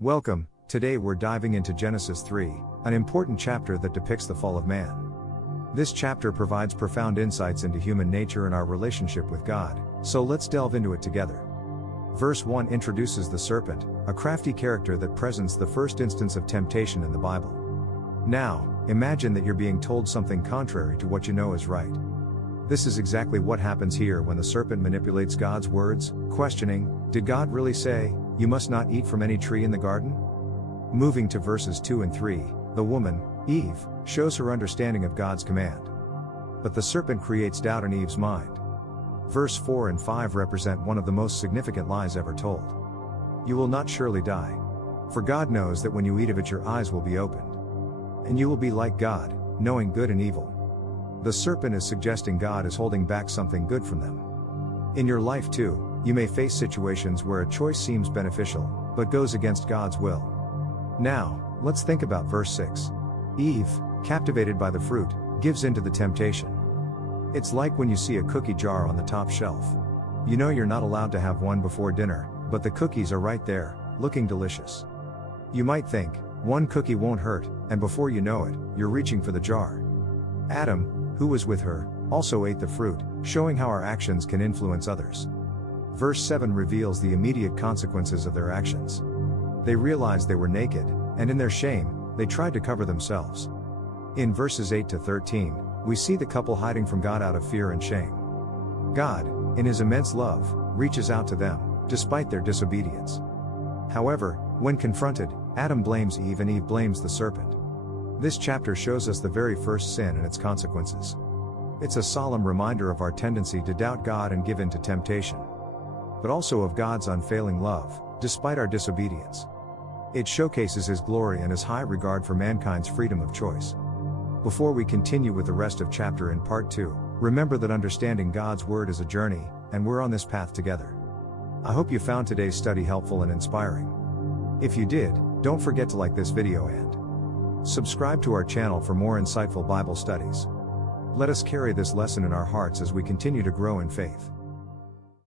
Welcome. Today we're diving into Genesis 3, an important chapter that depicts the fall of man. This chapter provides profound insights into human nature and our relationship with God, so let's delve into it together. Verse 1 introduces the serpent, a crafty character that presents the first instance of temptation in the Bible. Now, imagine that you're being told something contrary to what you know is right. This is exactly what happens here when the serpent manipulates God's words, questioning, "Did God really say, 'You must not eat from any tree in the garden'?" Moving to verses 2 and 3, the woman, Eve, shows her understanding of God's command. But the serpent creates doubt in Eve's mind. Verse 4 and 5 represent one of the most significant lies ever told. "You will not surely die. For God knows that when you eat of it your eyes will be opened. And you will be like God, knowing good and evil." The serpent is suggesting God is holding back something good from them. In your life too, you may face situations where a choice seems beneficial, but goes against God's will. Now, let's think about verse 6. Eve, captivated by the fruit, gives in to the temptation. It's like when you see a cookie jar on the top shelf. You know you're not allowed to have one before dinner, but the cookies are right there, looking delicious. You might think, one cookie won't hurt, and before you know it, you're reaching for the jar. Adam, who was with her, also ate the fruit, showing how our actions can influence others. Verse 7 reveals the immediate consequences of their actions. They realized they were naked, and in their shame, they tried to cover themselves. In verses 8 to 13, we see the couple hiding from God out of fear and shame. God, in His immense love, reaches out to them, despite their disobedience. However, when confronted, Adam blames Eve and Eve blames the serpent. This chapter shows us the very first sin and its consequences. It's a solemn reminder of our tendency to doubt God and give in to temptation, but also of God's unfailing love, despite our disobedience. It showcases His glory and His high regard for mankind's freedom of choice. Before we continue with the rest of chapter in part 2, remember that understanding God's Word is a journey, and we're on this path together. I hope you found today's study helpful and inspiring. If you did, don't forget to like this video and subscribe to our channel for more insightful Bible studies. Let us carry this lesson in our hearts as we continue to grow in faith.